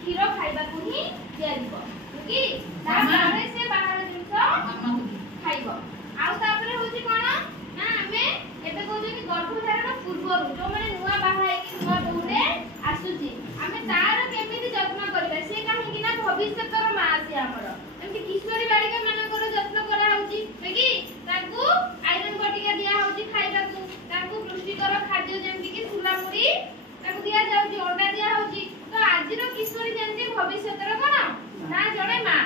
क्षीर खाइबा को ही दिया दिबो कि तारे से बाहर जिंस खाइबो आ तापर होची कोन ना हमें एबे कहू जे गर्भधारण पूर्व जो माने नुवा बाहा कि नुवा बहुरे आसुची हमें तार केमिति जत्न करबा से काहे कि ना भविष्यतर मा से हमर एमति किशोरी बालिका मानकर जत्न करा होची कि ताकू आयरन बटिका दिया होची खाइबा को ताकू पुष्टिकर खाद्य जेमति कि सुला मुड़ी ताकू दिया जाउची अंडा दिया होची तो आजिरो किशोरी जेमति भविष्यतर कोन ना जणे मा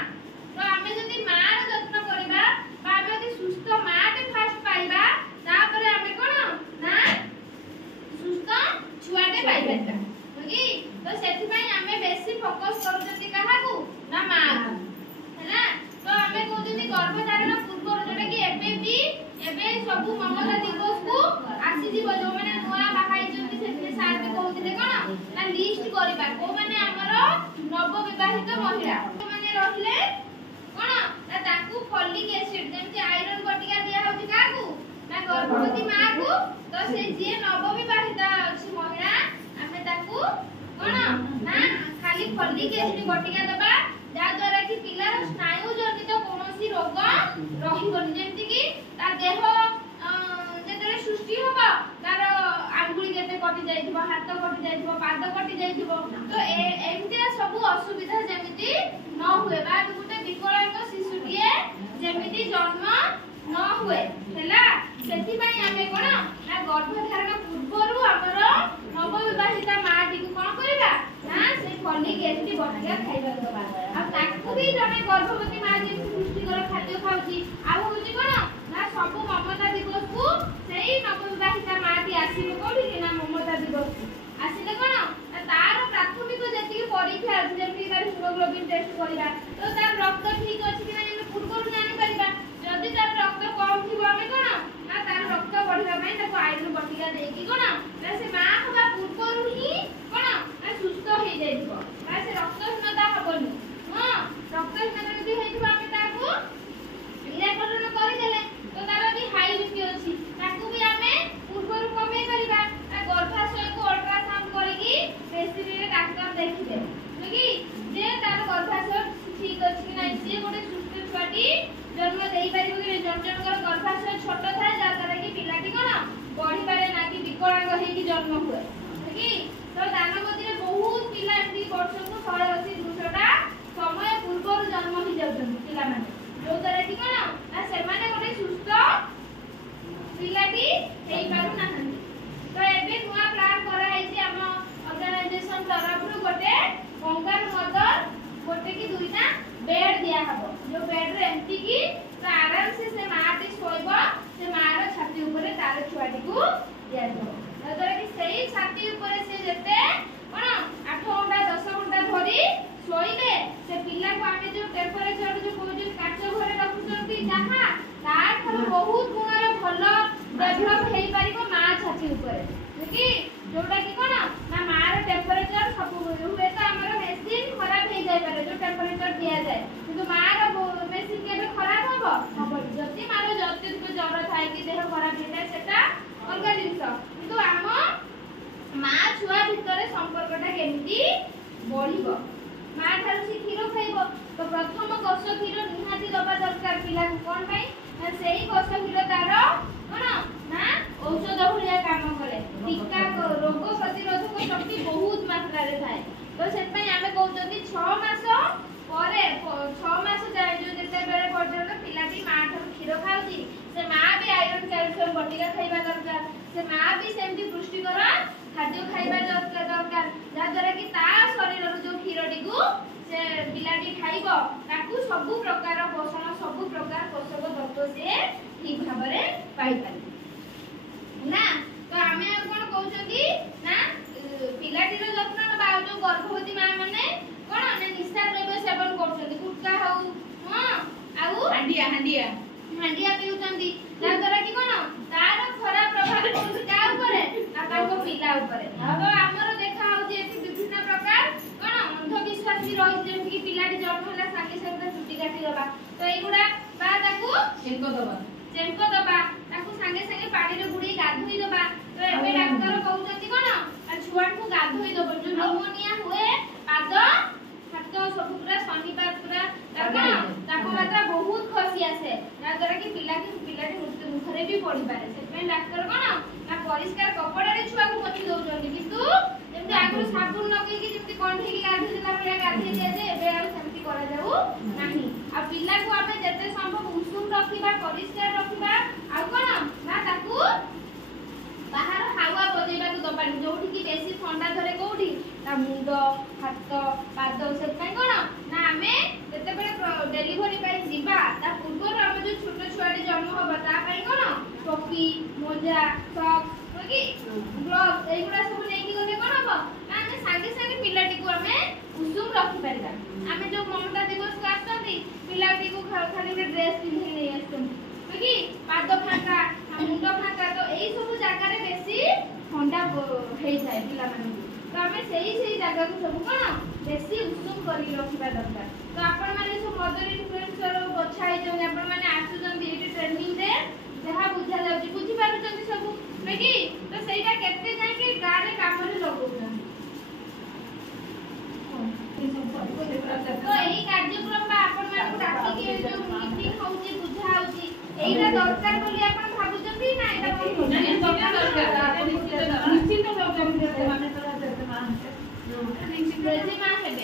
तो हमें जदी मार जत्न करबा बा जदी सुस्थ माटे फास्ट पाइबा तापरे हमें कोन ना सुस्थ छुआटे पाइबा कि तो सेति पई हमें बेसी फोकस करजती काहा को ना मा हैना तो हमें कहउती गर्भधारण पूर्व जोटा कि एबे सब ममता दिवस को आसी जीव जो माने नुआ बाहाई जंती सेति सार के कहउतिले कोन ना लिस्ट करबा को माने हमरो नव विवाहित महिला माने रहिले कोन ना ताकू फॉलिक एसिड जेमति आयरन बटिका दिया होची काकू ना गर्भवती मां को तो से जे नव विवाहित अछि महिला हमें ताकू कोन ना खाली फॉलिक एसिड बटिका दबा जा द्वारा कि पिलार स्नायु जनित कोनोसी रोग रहिबनि जेमति कि ता देह जेतरे सृष्टि होबा तार आंगुली केते कटि जाइथिबो हाथ कटि जाइथिबो पाद कटि जाइथिबो तो एमतिया सब असुविधा जेमिति न हुए बा गुटे विकलांग शिशुटिए जेमिति जन्म न हुए हैला सेति पई हमें कोन ना गर्भधारण पूर्वरु हमर नवविवाहिता माटी को कोन करबा ना से फॉलिक एसिड बटिका खाइबा दबा आ ताकू भी जने गर्भवती मां जे पुष्टिकर खाद्य खाउची आ होची कोन ना सब ममता दिवस को सेही नवविवाहिता माटी आसीबो कोठी कि ना ममता दिवस आसीले कोन तार प्राथमिक जेति परीक्षा जेति तार हीमोग्लोबिन टेस्ट करिबा तो तार रक्त ठीक अछि कि ना हम पूर्वरु जानि परिबा जदि तार रक्त कम थिबो हमें कोन ना तार रक्त बढ़िबा पई ताको आयरन बटिका देकी कोन ना से मां होबा पूर्वरु ही कोन ना सुस्थ हे जाइबो ना से रक्तहीनता हबनी हां रक्तहीनता जदि हेतिबा हमें ताको इलेक्ट्रोन करि देले तो तार भी हाई बीपी अछि ताको भी हमें पूर्वरु कमे करिबा आ गर्भाशय को अल्ट्रासाउंड करिकी बेसिरी रे डॉक्टर देखिबे कि जे तार गर्भाशय ठीक अछि कि नै से गोटे सुस्थ छुआटी जन्म देई परिबो कि जन्मकर गर्भाशय छोट थाए जा तारा कि पिलाटी कोन बढ़ी पारे ना कि विकलांग हे कि जन्म हुए कि तो दानवती रे बहुत पिला एमती वर्ष को 180 200टा समय पूर्व जन्म ही जाउछन पिला माने जो तारा कि कोन ना से माने गोटे सुस्थ पिलाटी हेई पारु ना तो एबे नुआ प्लान करा है जे हम ऑर्गेनाइजेशन तरफ रु गोटे कंगारू मदर गोटे की दुईटा बेड दिया हबो जो बेड रे एंटी की तो आराम से माटी सोइबो से मार छाती ऊपर तार छुआटी को दिया दो तदरे कि सेही छाती ऊपर से जेते कोन 8 घंटा 10 घंटा धरी सोइले से पिल्ला को आमे जो टेम्परेचर जो कोजो काचो घरे रखुचंती जहा तार थरो बहुत गुणर भलो डेवलप हेई परिबो मा छाती ऊपर कि जोटा कि कोन ना मार टेम्परेचर सब हुए तो हमर मेसिन खराब हे जाय पारे जो टेम्परेचर दिया जाय किंतु मार मेसिन केबे खराब होबो हबो जति मार जति जर थाय कि देह खराब हे जाय सेटा अलगा जिंस किंतु हम मा छुआ भितरे संपर्कटा केमिति बढ़िबो मा थारु से क्षीर खाइबो तो प्रथम कोष क्षीर निहाती दबा दरकार पिला कोन पई ना सेही कोष क्षीर तार कोन ना औषध भलिया काम करे टीका रोग प्रतिरोधक शक्ति बहुत मात्रा रे थाए तो सेत पई हमें कहउछथि 6 मास परे 6 मास जाय जो जेते बेरे पर्यंत पिलाटी मा ठार क्षीर खाउची से मा भी आयरन कैल्शियम बटिका खाइबा दरकार से मा भी सेमति पुष्टिकर खाद्य खाइबा दरकार जा द्वारा कि ता शरीर रो जो क्षीरटी को से पिलाटी खाइबो ताकू सब प्रकार पोषण सब प्रकार पोषक तत्व से ठीक भाबरे पाई पारी ना तो हमें कोन कहउछथि ना पिलाटी रो जत्न बा जो गर्भवती मां माने कोन ने निशा द्रव्य सेवन करछथि गुटखा हउ हां आउ हांडिया पिउछथि जा द्वारा कि कोन तार खराब प्रभाव पड़ुछि का ऊपर आ ताको पिला ऊपर अब हमर देखा होछि एति विभिन्न प्रकार कोन अंधविश्वास भी रहि जेम कि पिलाटी जन्म होला सागे सागे चुटी काटी दबा तो एगुडा बा ताको चेंको दबा ताको सागे सागे पानी रे बुडी गाधोई दबा तो एबे डाक्टर कहउछथि कोन आ छुआ को गाधोई दबो जो निमोनिया हुए पाद गाधे दिया जाए एबे आ सेमती करा जाऊ नाही आ पिला को आमे जते संभव उषुम रखिबा परिष्कार रखिबा आ कोन ना ताकू बाहर हावा बजेबा को दबानी जोठी की बेसी ठंडा धरे कोठी ता मुंड हाथ पाद से काई कोन ना आमे जते बेले डेलीवरी पाई जिबा ता पूर्व हम जो छोट छुआडी जन्म होबा ता काई कोन टोपी मोजा सॉक्स ओके ग्लोव्स एगुडा सब नेकी गले कोन हबो ना ଆମେ ସାଙ୍ଗେ ସାଙ୍ଗେ ପିଲାଟିକୁ ଆମେ ଉଷୁମ ରଖି ପାରିବା ଆମେ जो ममता दिवस को आसନ୍ତି ପିଲାଟିକୁ ଖାଲି ଗୋଟେ ଡ୍ରେସ୍ ପିନ୍ଧି ନେଇ ଆସନ୍ତି ओके पाद फांका मुंड फांका तो एई सब जगह रे बेसी ठंडा हेई जाय पिला मानू तो हमें सही जगह को सब कोन बेसी उषुम करी रखिबा दरकार तो आपण माने सब मदर इन्फ्लुएंसर बछाई जो आपण माने आसु जंदी एटी ट्रेनिंग रे जहा बुझा जाउची बुझी पारु जंदी सब ओके तो सेटा केते जाय के गां रे काम रे लगौछन तो एई कार्यक्रम बा आपण माने डाकी के जो मीटिंग होउची बुझा होउची एइटा दरकार बोली आपण भाबुचंती ना एटा निश्चित दरकार निश्चित दरकार माने तो जेते मा हेबे